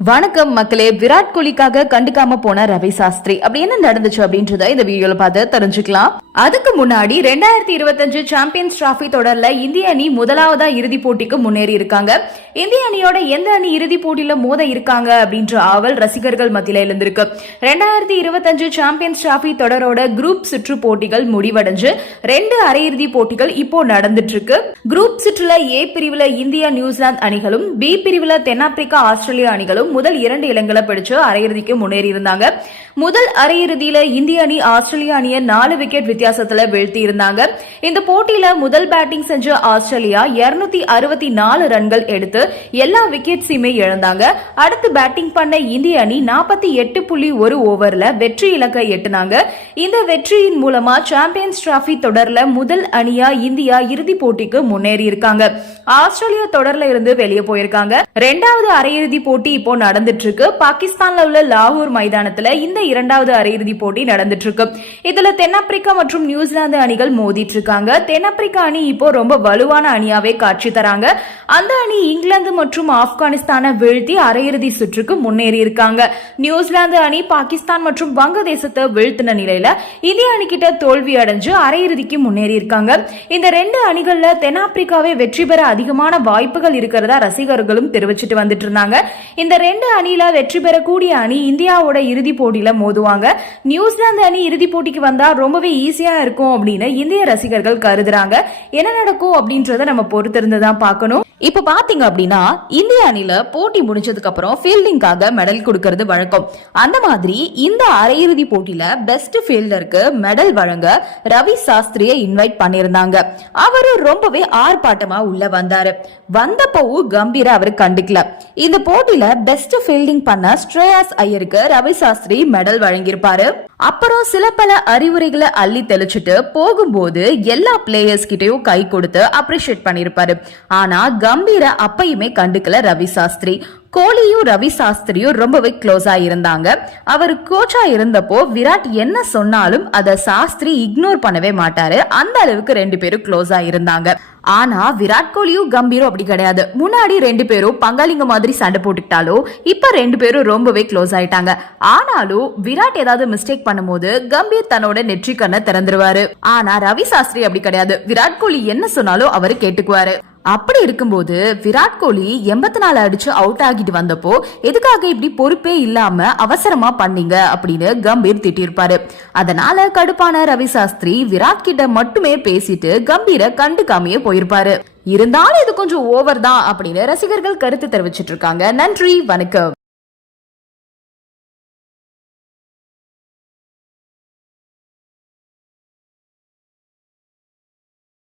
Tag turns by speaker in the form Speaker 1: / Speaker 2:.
Speaker 1: வணக்கம் மக்களே. விராட் கோலிக்காக கண்டுக்காம போன ரவி சாஸ்திரி. அப்படி என்ன நடந்துச்சு அப்படின்றத இந்த வீடியோல பார்த்து தெரிஞ்சுக்கலாம். அதுக்கு முன்னாடி ரெண்டாயிரத்தி இருபத்தஞ்சு சாம்பியன்ஸ் டிராஃபி தொடர்ல இந்திய அணி முதலாவதா இறுதி போட்டிக்கு முன்னேறி இருக்காங்க. இந்திய அணியோட எந்த அணி இறுதி போட்டியில மோத இருக்காங்க அப்படின்ற ஆவல் ரசிகர்கள் மத்தியில இருந்திருக்கு ரெண்டாயிரத்தி இருபத்தஞ்சு சாம்பியன்ஸ் டிராஃபி தொடரோட குரூப் சுற்று போட்டிகள் முடிவடைஞ்சு ரெண்டு அரையிறுதி போட்டிகள் இப்போ நடந்துட்டு இருக்கு குரூப் சுற்றுல ஏ பிரிவுல இந்தியா நியூசிலாந்து அணிகளும் பி பிரிவுல தென்னாப்பிரிக்கா ஆஸ்திரேலியா அணிகளும் முதல் இரண்டு இடங்களை பிடிச்சு அரையிறுதிக்கு முன்னேறி இருந்தாங்க முதல் அரையிறுதியில இந்திய அணி ஆஸ்திரேலிய அணியை நாலு விக்கெட் வித்தியாசத்துல வீழ்த்தி இருந்தாங்க இந்த போட்டியில முதல் பேட்டிங் செஞ்ச ஆஸ்திரேலியா இருநூத்தி அறுபத்தி நாலு ரன்கள் எடுத்து எல்லா விக்கெட்ஸையுமே இழந்தாங்க. அடுத்து பேட்டிங் பண்ண இந்திய அணி நாற்பத்தி எட்டு புள்ளி ஒரு ஓவர்ல வெற்றி இலக்கை எட்டுனாங்க. இந்த வெற்றியின் மூலமா சாம்பியன்ஸ் டிராபி தொடர்ல முதல் அணியா இந்தியா இறுதி போட்டிக்கு முன்னேறி இருக்காங்க ஆஸ்திரேலியா தொடர்ல இருந்து வெளியே போயிருக்காங்க. ரெண்டாவது அரையிறுதி போட்டி இப்போ நடந்துட்டு இருக்கு பாகிஸ்தான்ல உள்ள லாகூர் மைதானத்துல இந்த இரண்டாவது அரையிறுதி போட்டி நடந்துட்டு இருக்கு இதுல தென்னாப்பிரிக்கா மற்றும் நியூசிலாந்து அணிகள் மோதிட்டு இருக்காங்க தென்னாப்பிரிக்கா அணி இப்போ ரொம்ப வலுவான அணியாவே காட்சி தராங்க. அந்த அணி இங்கிலாந்து மற்றும் ஆப்கானிஸ்தானை வீழ்த்தி அரையிறுதி சுற்றுக்கு முன்னேறி இருக்காங்க நியூசிலாந்து அணி பாகிஸ்தான் மற்றும் வங்கதேசத்தை வீழ்த்தின நிலையில இந்திய அணி கிட்ட தோல்வி அடைஞ்சு அரையிறுதிக்கு முன்னேறி இருக்காங்க இந்த ரெண்டு அணிகள்ல தென்னாப்பிரிக்காவே வெற்றி பெற அதிகமான வாய்ப்புகள் இருக்கிறதா ரசிகர்களும் தெரிவிச்சிட்டு வந்துட்டு இருந்தாங்க. இந்த ரெண்டு அணியில வெற்றி பெறக்கூடிய அணி இந்தியாவோட இறுதி போட்டியில மோதுவாங்க. நியூசிலாந்து அணி இறுதி போட்டிக்கு வந்தா ரொம்பவே ஈஸியா இருக்கும் அப்படின்னு இந்திய ரசிகர்கள் கருதுறாங்க. என்ன நடக்கும் அப்படின்றத நம்ம பொறுத்திருந்து தான் பார்க்கணும். இப்ப பாத்தீங்க அப்படின்னா இந்திய அணில போட்டி முடிஞ்சதுக்கு அப்புறம் ஃபீல்டிங்காக மெடல் கொடுக்கறது வழக்கம். அந்த மாதிரி இந்த அரையிறுதி போட்டியில பெஸ்ட் ஃபீல்டருக்கு மெடல் வழங்க ரவி சாஸ்திரியை இன்வைட் பண்ணியிருந்தாங்க. அவரு ரொம்பவே ஆர்ப்பாட்டமா உள்ள வந்தாரு. வந்தப்பவும் கம்பீர அவர் கண்டுக்கல. இந்த போட்டியில பெஸ்ட் ஃபீல்டிங் பண்ண ஸ்ரேயாஸ் ஐயருக்கு ரவி சாஸ்திரி மெடல் வழங்கியிருப்பாரு. அப்புறம் சில பல அறிவுரைகளை அள்ளி தெளிச்சுட்டு போகும்போது எல்லா பிளேயர்ஸ் கிட்டயும் கை கொடுத்து அப்ரிஷியேட் பண்ணிருப்பாரு ஆனா கம்பீர அப்பயுமே கண்டுக்கல ரவி சாஸ்திரி. கோலியும் ரவி சாஸ்திரியும் ரொம்பவே க்ளோஸா இருந்தாங்க. அவர் கோச்சா இருந்தப்போ விராட் என்ன சொன்னாலும் அத சாஸ்திரி இக்னோர் பண்ணவே மாட்டாரு. அந்த அளவுக்கு ரெண்டு பேரும் க்ளோஸா இருந்தாங்க. ஆனா விராட் கோலியும் கம்பீரும் அப்படி கிடையாது. முன்னாடி ரெண்டு பேரும் பங்காளிங்க மாதிரி சண்டை போட்டுக்கிட்டாலோ இப்ப ரெண்டு பேரும் ரொம்பவே க்ளோஸ் ஆயிட்டாங்க. ஆனாலும் விராட் ஏதாவது மிஸ்டேக் பண்ணும்போது கம்பீர் தன்னோட நெற்றி கண்ணை திறந்துருவாரு. ஆனா ரவி சாஸ்திரி அப்படி கிடையாது. விராட் கோலி என்ன சொன்னாலும் அவரு கேட்டுக்குவாரு. அப்படி இருக்கும்போது விராட் கோலி எண்பத்தி நாலு அடிச்சு அவுட் ஆகிட்டு வந்தப்போ எதுக்காக இப்படி பொறுப்பே இல்லாம அவசரமா பண்ணீங்க? அப்படின்னு கம்பீர் திட்டிருப்பாரு. அதனால கடுப்பான ரவி சாஸ்திரி விராட் கிட்ட மட்டுமே பேசிட்டு கம்பீர கண்டுக்காமையே போயிருப்பாரு. இருந்தாலும் இது கொஞ்சம் ஓவர் தான் அப்படின்னு ரசிகர்கள் கருத்து தெரிவிச்சிட்டு இருக்காங்க. நன்றி வணக்கம்.